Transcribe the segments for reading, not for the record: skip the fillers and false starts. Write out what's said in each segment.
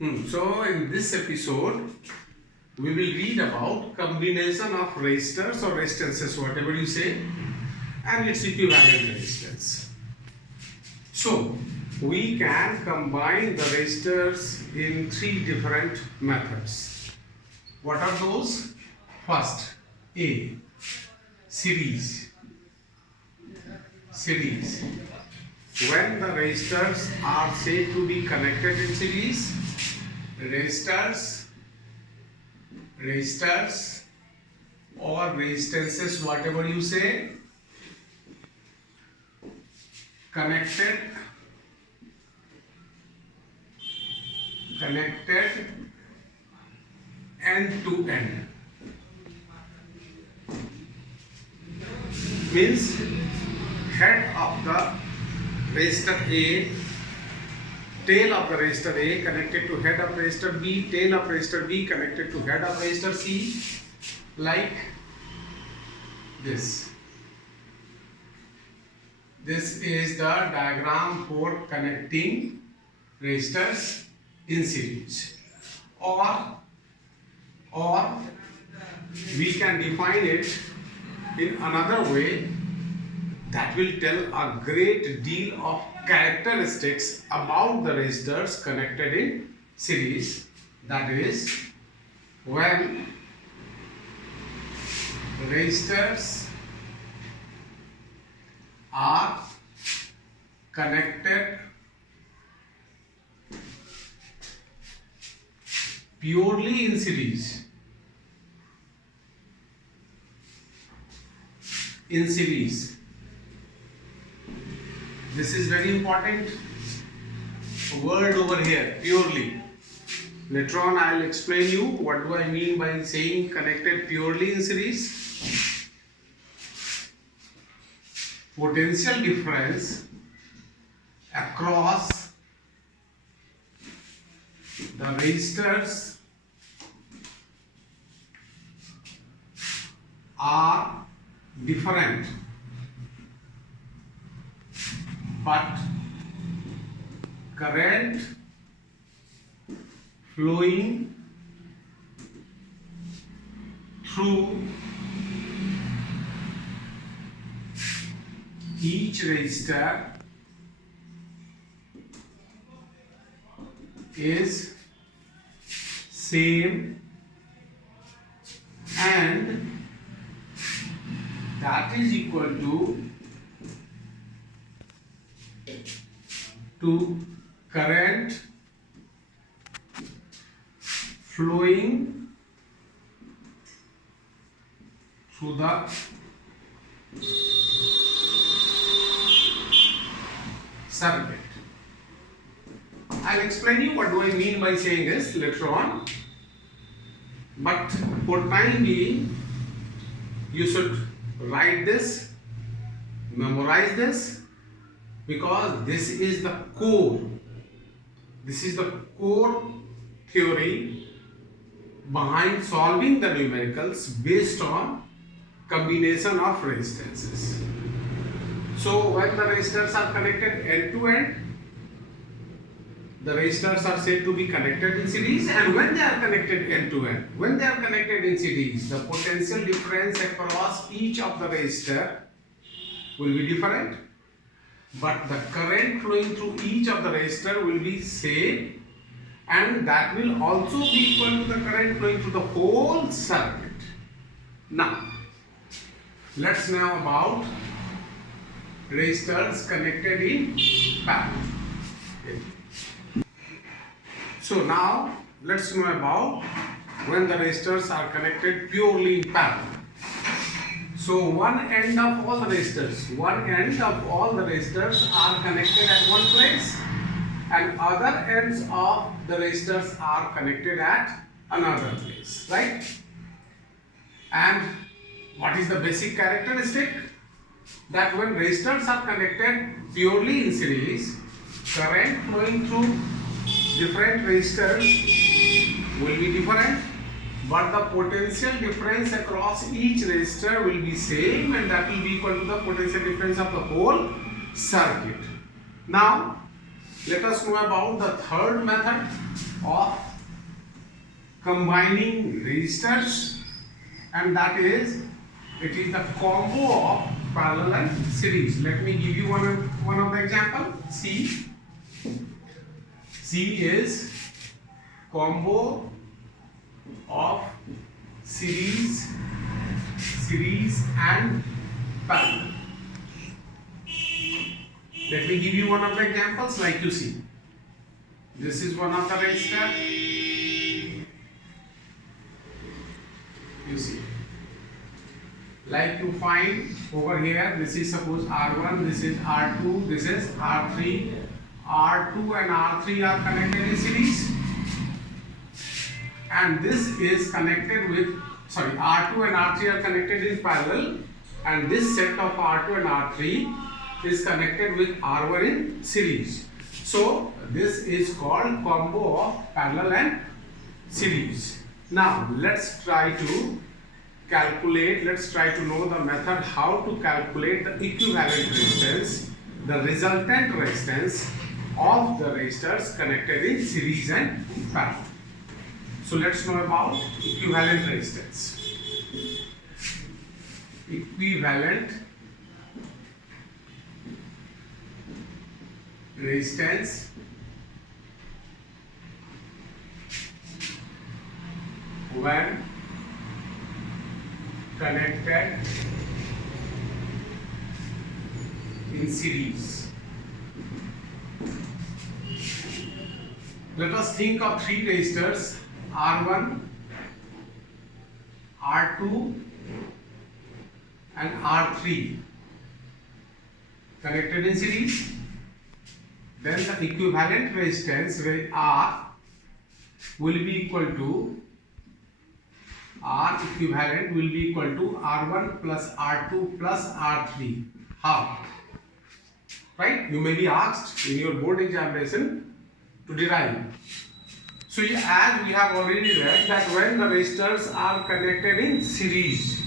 So in this episode, we will read about combination of resistors or resistances, whatever you say, and its equivalent resistance. So we can combine the resistors in three different methods. What are those? First, A, series. When the resistors are said to be connected in series, resistors or resistances, whatever you say, connected end to end, means head of the resistor A, tail of the resistor A connected to head of resistor B, tail of resistor B connected to head of resistor C, like this. This is the diagram for connecting resistors in series. Or we can define it in another way that will tell a great deal of characteristics about the resistors connected in series. That is, when resistors are connected purely in series. This is very important word over here, purely. Later on I will explain you what do I mean by saying connected purely in series. Potential difference across the resistors are different, but current flowing through each resistor is same, and that is equal to current flowing through the circuit. I'll explain you what do I mean by saying this later on, but for time being you should write this, memorize this, because this is the core theory behind solving the numericals based on combination of resistances. So when the resistors are connected end to end, the resistors are said to be connected in series, and when they are connected end to end, when they are connected in series, the potential difference across each of the resistor will be different, but the current flowing through each of the resistor will be same, and that will also be equal to the current flowing through the whole circuit. Now, let's know about resistors connected in parallel. So now let's know about when the resistors are connected purely in parallel. So one end of all the resistors are connected at one place, and other ends of the resistors are connected at another place, right? And what is the basic characteristic? That when resistors are connected purely in series, current flowing through different resistors will be different, but the potential difference across each resistor will be same, and that will be equal to the potential difference of the whole circuit. Now let us know about the third method of combining resistors, and that is, it is the combo of parallel and series. Let me give you one of the example. C is combo of series and parallel. Let me give you one of the examples. Like you see, this is one of the resistor. You see, like you find over here, this is suppose R1, this is R2, this is R3. R2 and R3 are connected in series, and this is connected with, sorry, R2 and R3 are connected in parallel, and this set of R2 and R3 is connected with R1 in series. So this is called combo of parallel and series. Now let's try to calculate, let's try to know the method how to calculate the equivalent resistance, the resultant resistance of the resistors connected in series and parallel. So let's know about equivalent resistance. Equivalent resistance when connected in series. Let us think of three resistors, R1, R2 and R3 connected in series. Then the equivalent resistance R will be equal to, R equivalent will be equal to R1 plus R2 plus R3. How? Right? You may be asked in your board examination to derive. So as we have already read that when the resistors are connected in series,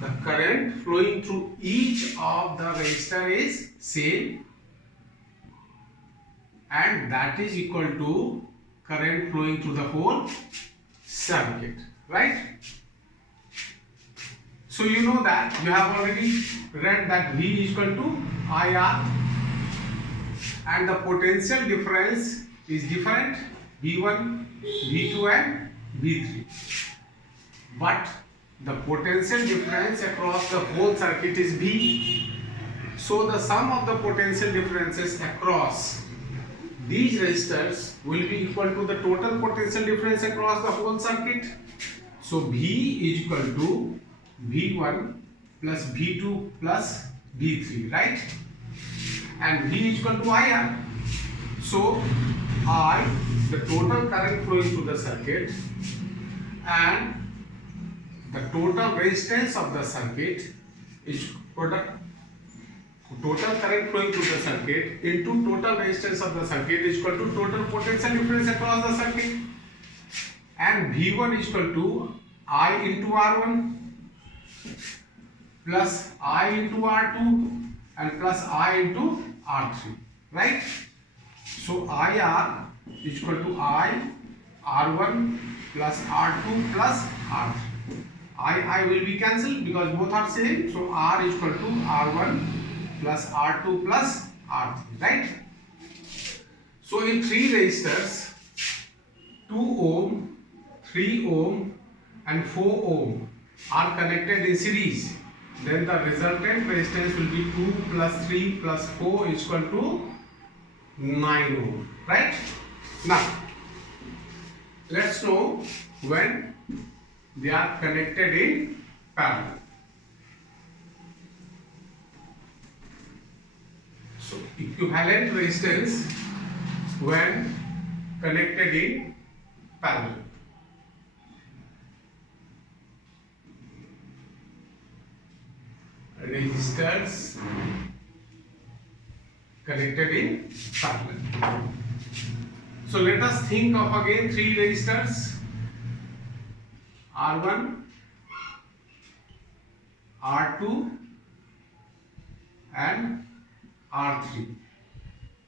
the current flowing through each of the resistor is same, and that is equal to current flowing through the whole circuit, right? So you know that, you have already read that V is equal to IR, and the potential difference is different, V1, V2 and V3. But the potential difference across the whole circuit is V. So the sum of the potential differences across these resistors will be equal to the total potential difference across the whole circuit. So V is equal to V1 plus V2 plus V3, right? And V is equal to IR. So I, the total current flowing through the circuit, and the total resistance of the circuit is total current flowing through the circuit into total resistance of the circuit is equal to total potential difference across the circuit, and V1 is equal to I into R1 plus I into R2 and plus I into R3, right? So IR is equal to I R1 plus R2 plus R3. I will be cancelled because both are same. So R is equal to R1 plus R2 plus R3, right? So in three resistors, 2 ohm, 3 ohm and 4 ohm are connected in series, then the resultant resistance will be 2 plus 3 plus 4 is equal to 9 ohm, right? Now let's know when they are connected in parallel. So equivalent resistance when connected in parallel. Resistors connected in parallel. So let us think of again three resistors, R1, R2 and R3.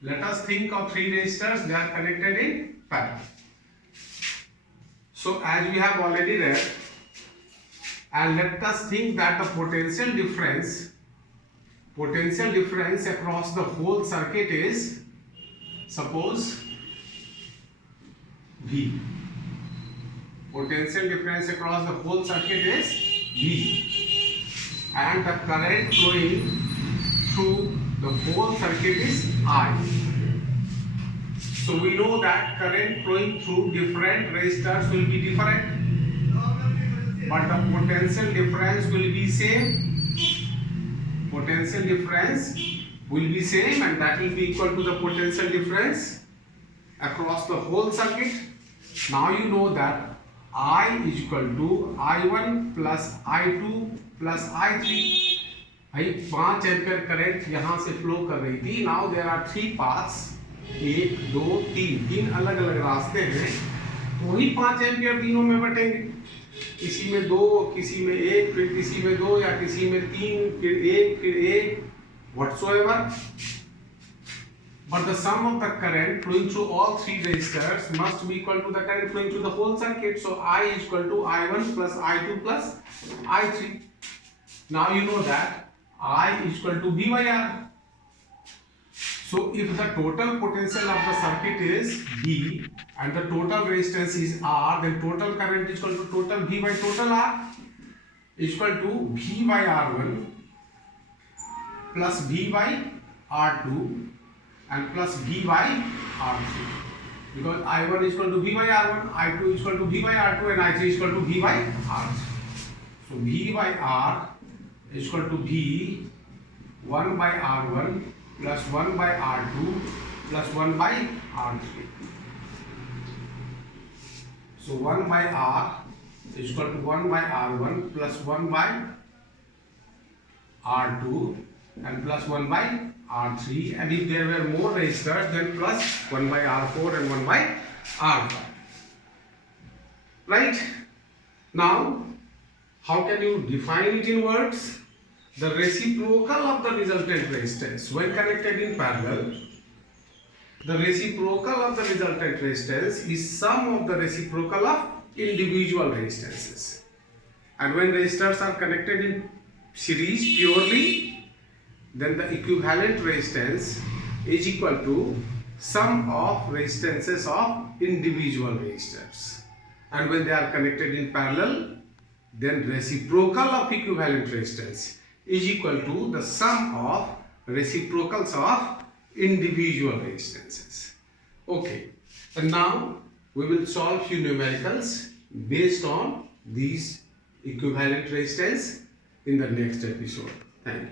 Let us think of three resistors, they are connected in parallel. So as we have already read, and let us think that the potential difference across the whole circuit is, suppose, V. Potential difference across the whole circuit is V, and the current flowing through the whole circuit is I. So we know that current flowing through different resistors will be different, but the potential difference will be same. Potential difference will be same, and that will be equal to the potential difference across the whole circuit. Now you know that I is equal to I1 plus I2 plus I3. भाई 5 ampere current यहाँ से flow कर रही थी. Now there are 3 paths, 1 2 3 अलग अलग रास्ते हैं. तो वही 5 एम्पियर तीनों में बटेंगे. किसी में 2, किसी में 1, फिर किसी में 2, या किसी में 3, फिर 1, फिर 1, whatsoever. But the sum of the current flowing through all three resistors must be equal to the current flowing through the whole circuit. So I is equal to I1 plus I2 plus I3. Now you know that I is equal to V by R. So if the total potential of the circuit is V and the total resistance is R, then total current is equal to total V by total R is equal to V by R1 plus V by R2 and plus V by R3, because I1 is equal to V by R1, I2 is equal to V by R2 and I3 is equal to V by R3. So V by R is equal to V 1 by R1 plus 1 by R2 plus 1 by R3. So 1 by R is equal to 1 by R1 plus 1 by R2 and plus 1 by R3, and if there were more resistors, then plus 1 by R4 and 1 by R5. Right? Now, how can you define it in words? The reciprocal of the resultant resistance when connected in parallel, the reciprocal of the resultant resistance is sum of the reciprocal of individual resistances. And when resistors are connected in series purely, then the equivalent resistance is equal to sum of resistances of individual resistors. And when they are connected in parallel, then reciprocal of equivalent resistance is equal to the sum of reciprocals of individual resistances. Okay, and now we will solve few numericals based on these equivalent resistance in the next episode. Thank you.